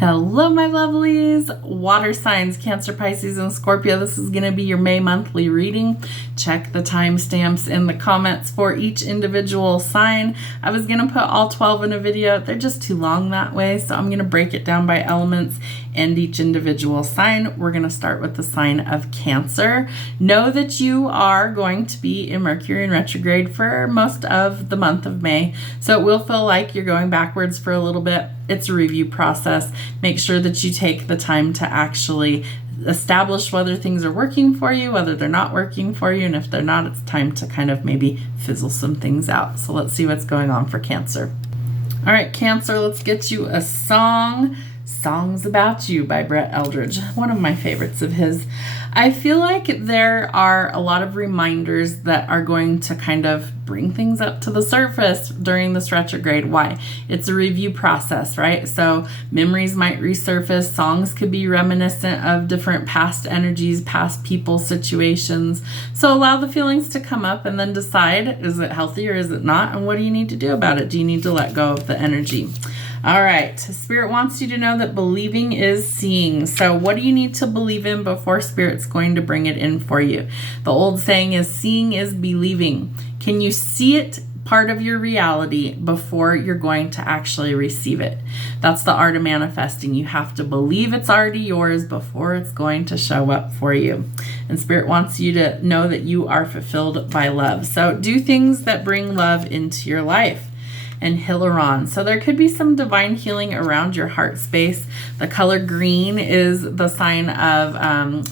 Hello, my lovelies, water signs, Cancer, Pisces, and Scorpio. This is going to be your May monthly reading. Check the timestamps in the comments for each individual sign. I was going to put all 12 in a video. They're just too long that way, so I'm going to break it down by elements and each individual sign. We're going to start with the sign of Cancer. Know that you are going to be in Mercury in retrograde for most of the month of May, so it will feel like you're going backwards for a little bit. It's a review process. Make sure that you take the time to actually establish whether things are working for you, whether they're not working for you, and if they're not, it's time to kind of maybe fizzle some things out. So let's see what's going on for Cancer. All right, Cancer, let's get you a song. Songs About You by Brett Eldredge, one of my favorites of his. I feel like there are a lot of reminders that are going to kind of bring things up to the surface during this retrograde. Why? It's a review process, right? So memories might resurface, songs could be reminiscent of different past energies, past people, situations. So allow the feelings to come up and then decide, is it healthy or is it not? And what do you need to do about it? Do you need to let go of the energy? All right, Spirit wants you to know that believing is seeing. So what do you need to believe in before Spirit's going to bring it in for you? The old saying is seeing is believing. Can you see it part of your reality before you're going to actually receive it? That's the art of manifesting. You have to believe it's already yours before it's going to show up for you. And Spirit wants you to know that you are fulfilled by love. So do things that bring love into your life. And Hilaron. So there could be some divine healing around your heart space. The color green is the sign of,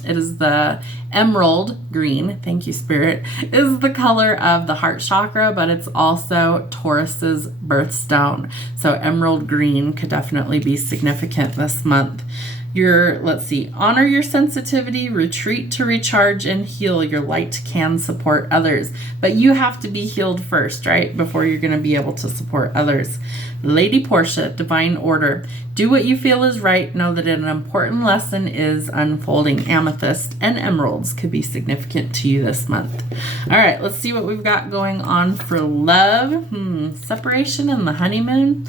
it is the emerald green, thank you Spirit, is the color of the heart chakra, but it's also Taurus's birthstone. So emerald green could definitely be significant this month. Let's see, honor your sensitivity, retreat to recharge and heal. Your light can support others, but you have to be healed first, right? Before you're going to be able to support others. Lady Portia, divine order. Do what you feel is right. Know that an important lesson is unfolding. Amethyst and emeralds could be significant to you this month. All right, let's see what we've got going on for love. Separation and the honeymoon.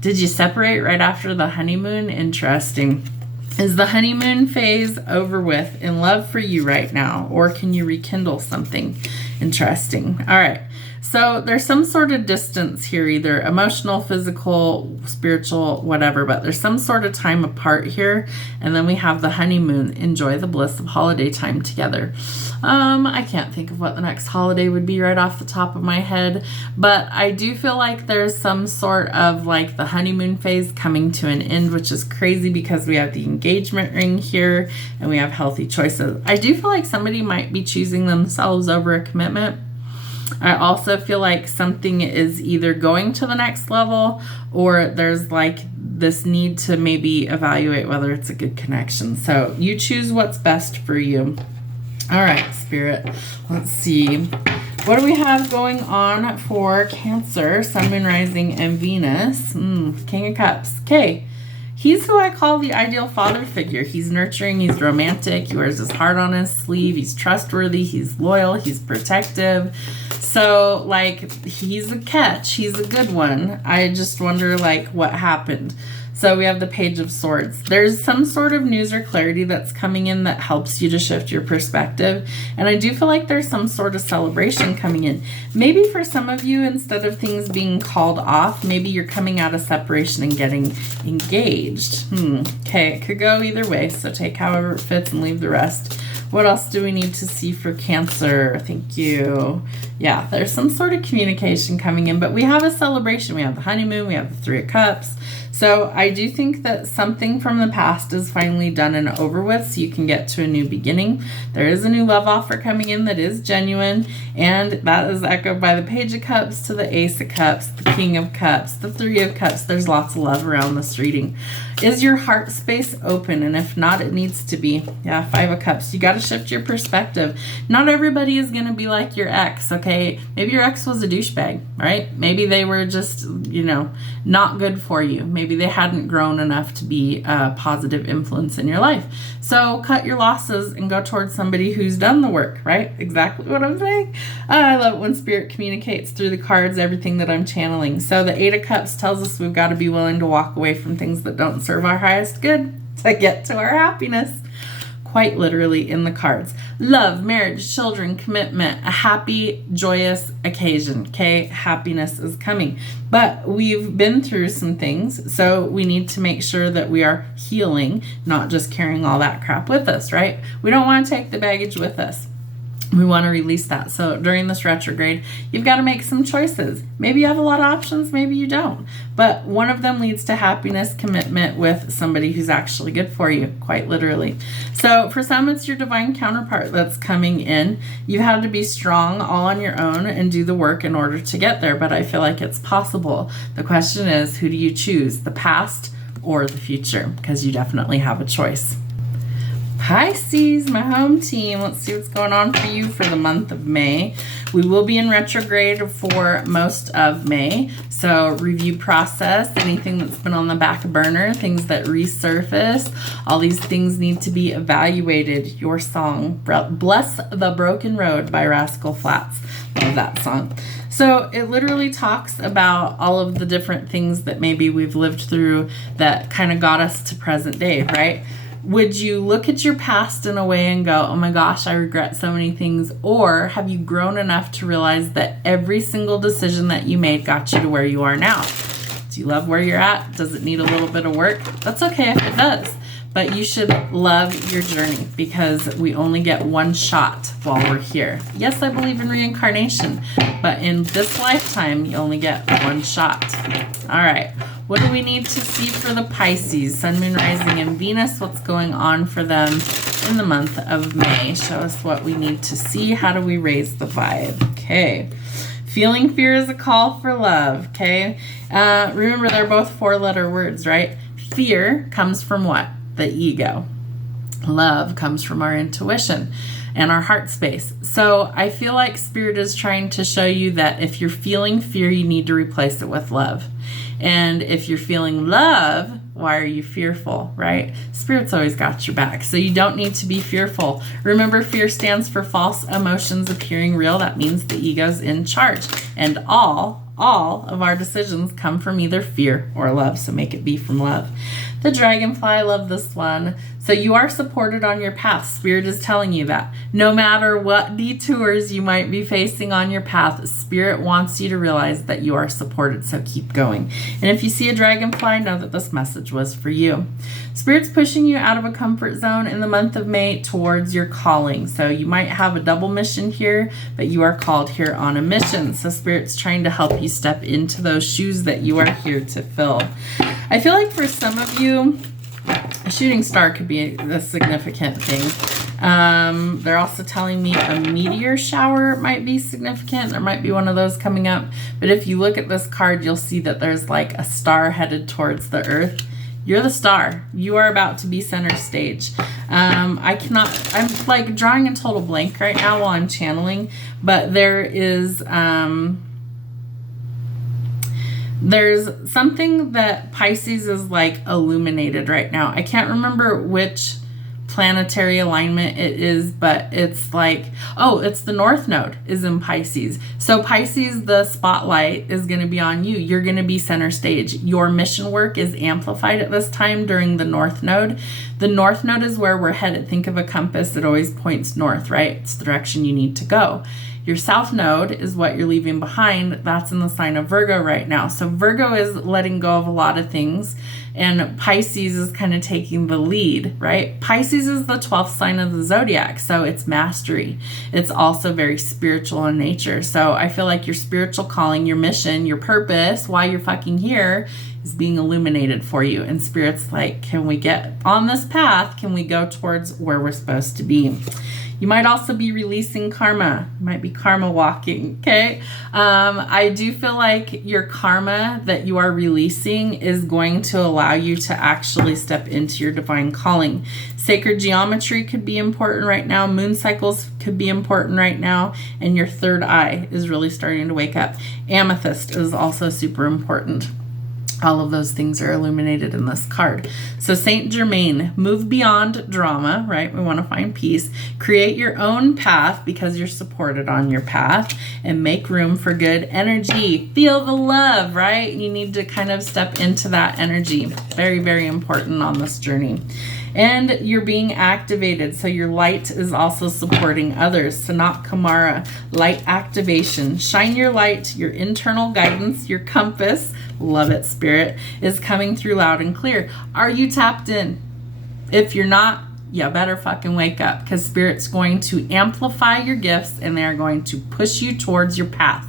Did you separate right after the honeymoon? Interesting. Is the honeymoon phase over with in love for you right now? Or can you rekindle something? Interesting. All right. So there's some sort of distance here, either emotional, physical, spiritual, whatever, but there's some sort of time apart here. And then we have the honeymoon. Enjoy the bliss of holiday time together. I can't think of what the next holiday would be right off the top of my head, but I do feel like there's some sort of like the honeymoon phase coming to an end, which is crazy because we have the engagement ring here and we have healthy choices. I do feel like somebody might be choosing themselves over a commitment. I also feel like something is either going to the next level or there's like this need to maybe evaluate whether it's a good connection. So you choose what's best for you. All right, Spirit, let's see. What do we have going on for Cancer, Sun, Moon, Rising, and Venus? King of Cups. Okay. He's who I call the ideal father figure. He's nurturing, he's romantic, he wears his heart on his sleeve, he's trustworthy, he's loyal, he's protective. So, like, he's a catch, he's a good one. I just wonder, like, what happened. So we have the Page of Swords. There's some sort of news or clarity that's coming in that helps you to shift your perspective. And I do feel like there's some sort of celebration coming in. Maybe for some of you, instead of things being called off, maybe you're coming out of separation and getting engaged. Okay, it could go either way. So take however it fits and leave the rest. What else do we need to see for Cancer? Thank you. Yeah, there's some sort of communication coming in, but we have a celebration. We have the honeymoon. We have the Three of Cups. So I do think that something from the past is finally done and over with, so you can get to a new beginning. There is a new love offer coming in that is genuine, and that is echoed by the Page of Cups to the Ace of Cups, the King of Cups, the Three of Cups. There's lots of love around this reading. Is your heart space open? And if not, it needs to be. Yeah, Five of Cups. You got to shift your perspective. Not everybody is going to be like your ex, okay? Maybe your ex was a douchebag, right? Maybe they were just, not good for you. Maybe maybe they hadn't grown enough to be a positive influence in your life. So cut your losses and go towards somebody who's done the work, right? Exactly what I'm saying. I love it when Spirit communicates through the cards, everything that I'm channeling. So the Eight of Cups tells us we've got to be willing to walk away from things that don't serve our highest good to get to our happiness. Quite literally in the cards. Love, marriage, children, commitment, a happy, joyous occasion. Okay, happiness is coming. But we've been through some things, so we need to make sure that we are healing, not just carrying all that crap with us, right? We don't want to take the baggage with us. We want to release that. So during this retrograde, you've got to make some choices. Maybe you have a lot of options, maybe you don't. But one of them leads to happiness, commitment with somebody who's actually good for you, quite literally. So for some, it's your divine counterpart that's coming in. You've had to be strong all on your own and do the work in order to get there, but I feel like it's possible. The question is, who do you choose, the past or the future? Because you definitely have a choice. Pisces, my home team. Let's see what's going on for you for the month of May. We will be in retrograde for most of May. So review process, anything that's been on the back burner, things that resurface, all these things need to be evaluated. Your song, Bless the Broken Road by Rascal Flatts. Love that song. So it literally talks about all of the different things that maybe we've lived through that kind of got us to present day, right? Would you look at your past in a way and go, oh my gosh, I regret so many things? Or have you grown enough to realize that every single decision that you made got you to where you are now? Do you love where you're at? Does it need a little bit of work? That's okay if it does. But you should love your journey because we only get one shot while we're here. Yes, I believe in reincarnation, but in this lifetime, you only get one shot. All right. What do we need to see for the Pisces? Sun, Moon, Rising, and Venus. What's going on for them in the month of May? Show us what we need to see. How do we raise the vibe? Okay. Feeling fear is a call for love. Okay. Remember, they're both four-letter words, right? Fear comes from what? The ego. Love comes from our intuition and our heart space. So I feel like Spirit is trying to show you that if you're feeling fear, you need to replace it with love. And if you're feeling love, why are you fearful, right? Spirit's always got your back. So you don't need to be fearful. Remember, fear stands for false emotions appearing real. That means the ego's in charge. And all of our decisions come from either fear or love. So make it be from love. The dragonfly, I love this one. So you are supported on your path. Spirit is telling you that. No matter what detours you might be facing on your path, Spirit wants you to realize that you are supported. So keep going. And if you see a dragonfly, know that this message was for you. Spirit's pushing you out of a comfort zone in the month of May towards your calling. So you might have a double mission here, but you are called here on a mission. So Spirit's trying to help you step into those shoes that you are here to fill. I feel like for some of you, a shooting star could be a significant thing. They're also telling me a meteor shower might be significant. There might be one of those coming up. But if you look at this card, you'll see that there's like a star headed towards the earth. You're the star. You are about to be center stage. I'm like drawing a total blank right now while I'm channeling, but there's something that Pisces is like illuminated right now. I can't remember which planetary alignment it is, but it's like, it's the North Node is in Pisces. So Pisces, the spotlight is going to be on you. You're going to be center stage. Your mission work is amplified at this time during the North Node. The North Node is where we're headed. Think of a compass that always points north, right? It's the direction you need to go. Your South Node is what you're leaving behind. That's in the sign of Virgo right now. So Virgo is letting go of a lot of things, and Pisces is kind of taking the lead, right? Pisces is the 12th sign of the zodiac, so it's mastery. It's also very spiritual in nature. So I feel like your spiritual calling, your mission, your purpose, why you're fucking here, is being illuminated for you. And Spirit's like, can we get on this path? Can we go towards where we're supposed to be? You might also be releasing karma. You might be karma walking, okay? I do feel like your karma that you are releasing is going to allow you to actually step into your divine calling. Sacred geometry could be important right now. Moon cycles could be important right now. And your third eye is really starting to wake up. Amethyst is also super important. All of those things are illuminated in this card. So Saint Germain, move beyond drama, right? We want to find peace. Create your own path because you're supported on your path, and make room for good energy. Feel the love, right? You need to kind of step into that energy. Very, very important on this journey. And you're being activated, so your light is also supporting others. Sanat Kumara, light activation. Shine your light, your internal guidance, your compass, love it, Spirit, is coming through loud and clear. Are you tapped in? If you're not, you better fucking wake up, because Spirit's going to amplify your gifts and they're going to push you towards your path.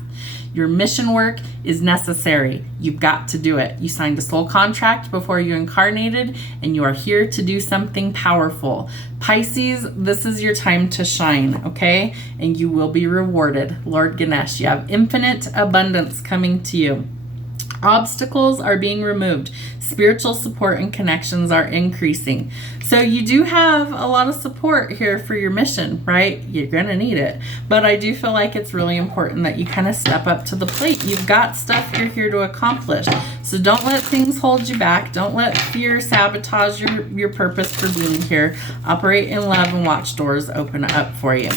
Your mission work is necessary. You've got to do it. You signed a soul contract before you incarnated, and you are here to do something powerful. Pisces, this is your time to shine, okay? And you will be rewarded. Lord Ganesh, you have infinite abundance coming to you. Obstacles are being removed. Spiritual support and connections are increasing. So you do have a lot of support here for your mission, right? You're going to need it. But I do feel like it's really important that you kind of step up to the plate. You've got stuff you're here to accomplish. So don't let things hold you back. Don't let fear sabotage your purpose for being here. Operate in love and watch doors open up for you.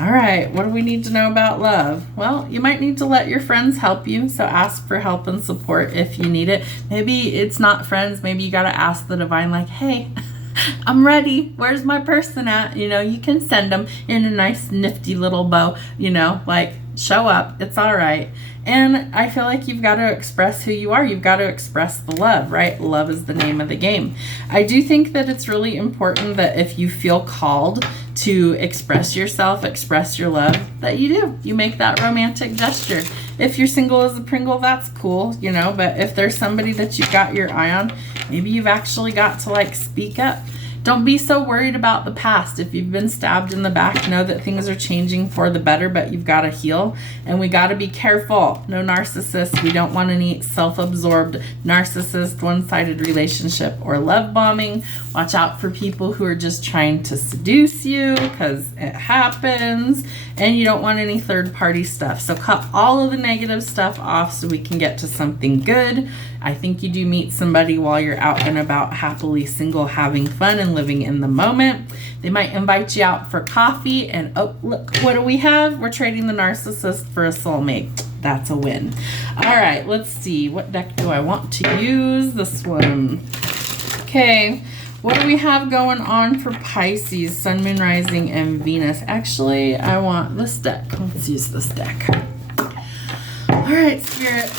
All right, what do we need to know about love? Well, you might need to let your friends help you, so ask for help and support if you need it. Maybe it's not friends. Maybe you got to ask the divine, like, hey, I'm ready. Where's my person at? You know, you can send them in a nice, nifty little bow, you know, like, show up. It's all right. And I feel like you've got to express who you are. You've got to express the love, right? Love is the name of the game. I do think that it's really important that if you feel called to express yourself, express your love, that you do. You make that romantic gesture. If you're single as a Pringle, that's cool, you know, but if there's somebody that you've got your eye on, maybe you've actually got to like speak up. Don't be so worried about the past. If you've been stabbed in the back, know that things are changing for the better, but you've got to heal. And we got to be careful. No narcissists. We don't want any self-absorbed narcissist, one-sided relationship or love bombing. Watch out for people who are just trying to seduce you, because it happens. And you don't want any third-party stuff. So cut all of the negative stuff off so we can get to something good. I think you do meet somebody while you're out and about, happily single, having fun and living in the moment. They might invite you out for coffee, and oh, look, what do we have? We're trading the narcissist for a soulmate. That's a win. All right, let's see. What deck do I want to use? This one. Okay, what do we have going on for Pisces, Sun, Moon, Rising, and Venus? Actually, I want this deck. Let's use this deck. All right, Spirit.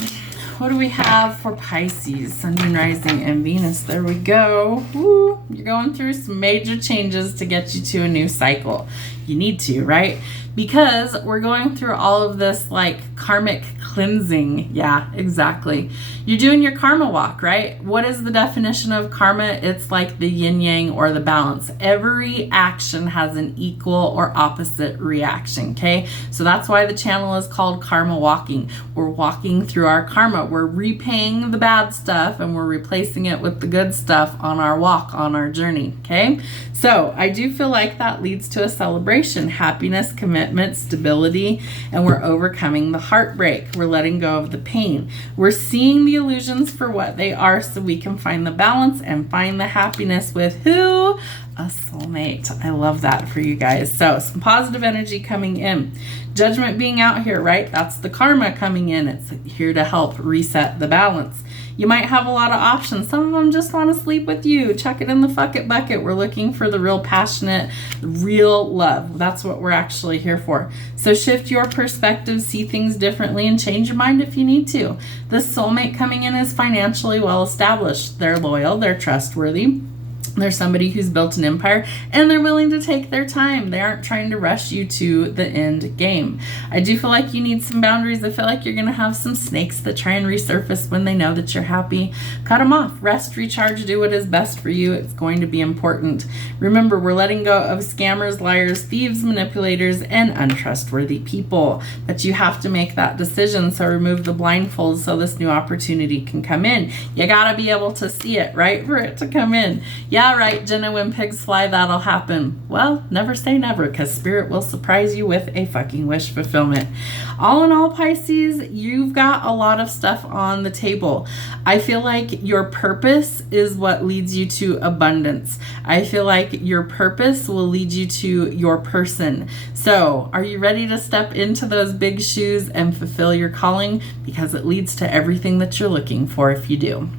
What do we have for Pisces, Sun, Moon, Rising, and Venus? There we go. Woo. You're going through some major changes to get you to a new cycle. You need to, right? Because we're going through all of this like karmic cleansing. Yeah, exactly. You're doing your karma walk, right? What is the definition of karma? It's like the yin yang or the balance. Every action has an equal or opposite reaction, okay? So that's why the channel is called Karma Walking. We're walking through our karma. We're repaying the bad stuff and we're replacing it with the good stuff on our walk, on our journey, okay? So I do feel like that leads to a celebration, happiness, commitment, stability, and we're overcoming the heartbreak. We're letting go of the pain. We're seeing the illusions for what they are so we can find the balance and find the happiness with who? A soulmate. I love that for you guys. So some positive energy coming in. Judgment being out here, right? That's the karma coming in. It's here to help reset the balance. You might have a lot of options. Some of them just want to sleep with you. Chuck it in the fuck it bucket. We're looking for the real passionate, real love. That's what we're actually here for. So shift your perspective, see things differently, and change your mind if you need to. This soulmate coming in is financially well established. They're loyal. They're trustworthy. They're somebody who's built an empire, and they're willing to take their time. They aren't trying to rush you to the end game. I do feel like you need some boundaries. I feel like you're going to have some snakes that try and resurface when they know that you're happy. Cut them off. Rest, recharge, do what is best for you. It's going to be important. Remember, we're letting go of scammers, liars, thieves, manipulators, and untrustworthy people. But you have to make that decision, so remove the blindfolds so this new opportunity can come in. You got to be able to see it, right, for it to come in. Yeah, Yeah, right, Jenna, when pigs fly, that'll happen. Well, never say never, because Spirit will surprise you with a fucking wish fulfillment. All in all, Pisces, you've got a lot of stuff on the table. I feel like your purpose is what leads you to abundance. I feel like your purpose will lead you to your person. So, are you ready to step into those big shoes and fulfill your calling? Because it leads to everything that you're looking for if you do.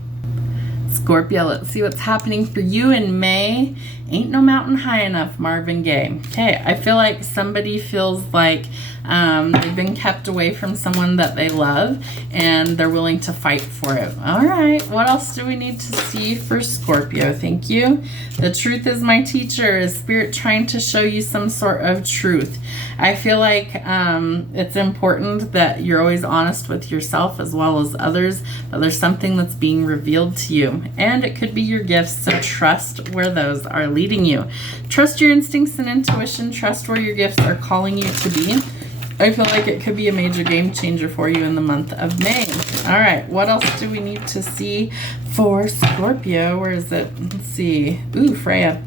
Scorpio, let's see what's happening for you in May. Ain't no mountain high enough, Marvin Gaye. Okay, I feel like somebody feels like they've been kept away from someone that they love and they're willing to fight for it. All right, what else do we need to see for Scorpio? Thank you. The truth is my teacher. Is Spirit trying to show you some sort of truth? I feel like it's important that you're always honest with yourself as well as others, but there's something that's being revealed to you, and it could be your gifts, so trust where those are leading you. Trust your instincts and intuition. Trust where your gifts are calling you to be. I feel like it could be a major game changer for you in the month of May. All right, what else do we need to see for Scorpio? Where is it? Let's see. Ooh, Freya.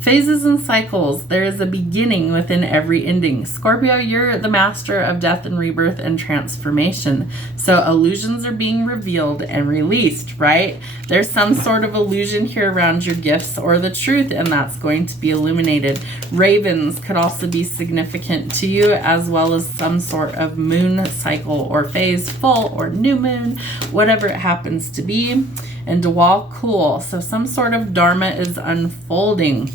Phases and cycles. There is a beginning within every ending. Scorpio, you're the master of death and rebirth and transformation. So illusions are being revealed and released, right? There's some sort of illusion here around your gifts or the truth, and that's going to be illuminated. Ravens could also be significant to you, as well as some sort of moon cycle or phase, full or new moon, whatever it happens to be. And Dewal, cool. So some sort of dharma is unfolding.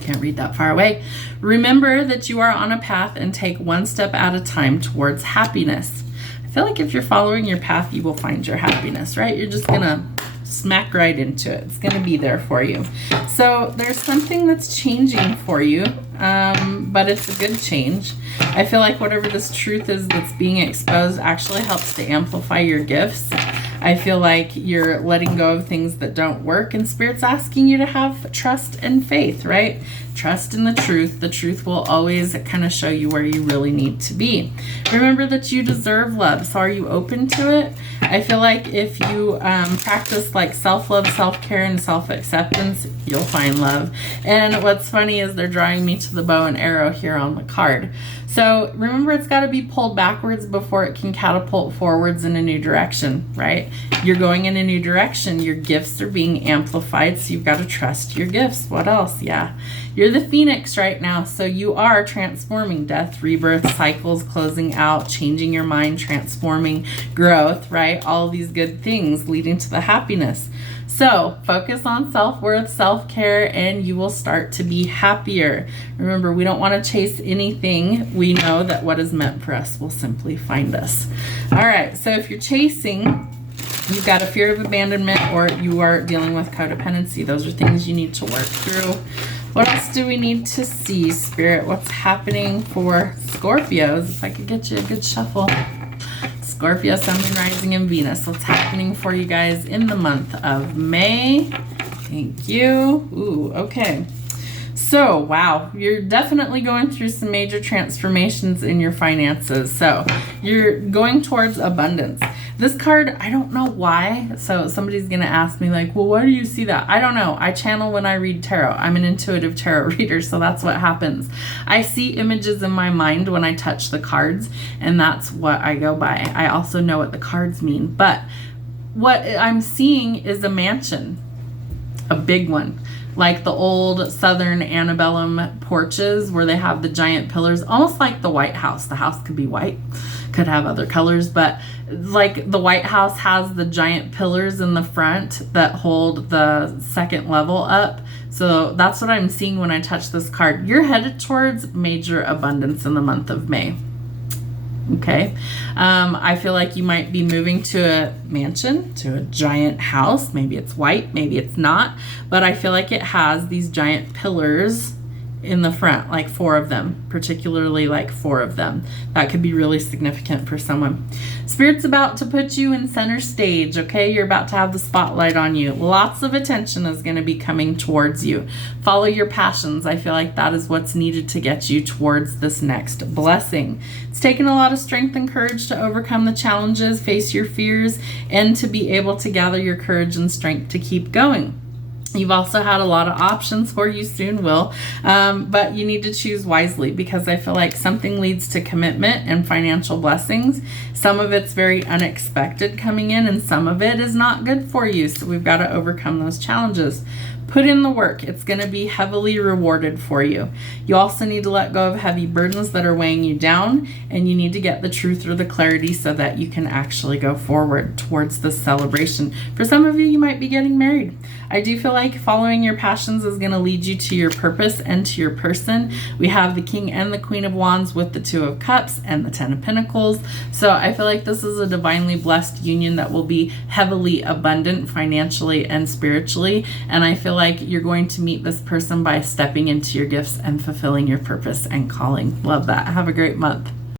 Can't read that far away. Remember that you are on a path and take one step at a time towards happiness. I feel like if you're following your path, you will find your happiness, right? You're just gonna smack right into it. It's gonna be there for you. So there's something that's changing for you, but it's a good change. I feel like whatever this truth is that's being exposed actually helps to amplify your gifts. I feel like you're letting go of things that don't work, and Spirit's asking you to have trust and faith, right? Trust in the truth. The truth will always kind of show you where you really need to be. Remember that you deserve love. So are you open to it? I feel like if you practice like self-love, self-care, and self-acceptance, you'll find love. And what's funny is they're drawing me to the bow and arrow here on the card. So remember, it's got to be pulled backwards before it can catapult forwards in a new direction, right? You're going in a new direction. Your gifts are being amplified, so you've got to trust your gifts. What else? Yeah. You're the phoenix right now, so you are transforming. Death, rebirth, cycles, closing out, changing your mind, transforming, growth, right? All these good things leading to the happiness. So focus on self-worth, self-care, and you will start to be happier. Remember, we don't want to chase anything. We know that what is meant for us will simply find us. All right, so if you're chasing, you've got a fear of abandonment, or you are dealing with codependency. Those are things you need to work through. What else do we need to see, Spirit? What's happening for Scorpios? If I could get you a good shuffle. Scorpio, Sun, Moon, Rising, and Venus. What's happening for you guys in the month of May? Thank you. Ooh, okay. So, wow, you're definitely going through some major transformations in your finances. So, you're going towards abundance. This card, I don't know why. So, somebody's going to ask me like, well, why do you see that? I don't know. I channel when I read tarot. I'm an intuitive tarot reader, so that's what happens. I see images in my mind when I touch the cards, and that's what I go by. I also know what the cards mean, but what I'm seeing is a mansion, a big one. Like the old Southern antebellum porches where they have the giant pillars, almost like the White House. The house could be white, could have other colors, but like the White House has the giant pillars in the front that hold the second level up. So that's what I'm seeing when I touch this card. You're headed towards major abundance in the month of May. Okay. I feel like you might be moving to a mansion, to a giant house. Maybe it's white, maybe it's not, but I feel like it has these giant pillars in the front, like 4 of them, particularly like 4 of them. That could be really significant for someone. Spirit's about to put you in center stage, okay? You're about to have the spotlight on you. Lots of attention is going to be coming towards you. Follow your passions. I feel like that is what's needed to get you towards this next blessing. It's taken a lot of strength and courage to overcome the challenges, face your fears, and to be able to gather your courage and strength to keep going. You've also had a lot of options, or you soon will, but you need to choose wisely, because I feel like something leads to commitment and financial blessings. Some of it's very unexpected coming in, and some of it is not good for you. So we've got to overcome those challenges. Put in the work. It's going to be heavily rewarded for you. You also need to let go of heavy burdens that are weighing you down, and you need to get the truth or the clarity so that you can actually go forward towards this celebration. For some of you, you might be getting married. I do feel like following your passions is going to lead you to your purpose and to your person. We have the King and the Queen of Wands with the Two of Cups and the Ten of Pentacles. So I feel like this is a divinely blessed union that will be heavily abundant financially and spiritually. And I feel like you're going to meet this person by stepping into your gifts and fulfilling your purpose and calling. Love that. Have a great month.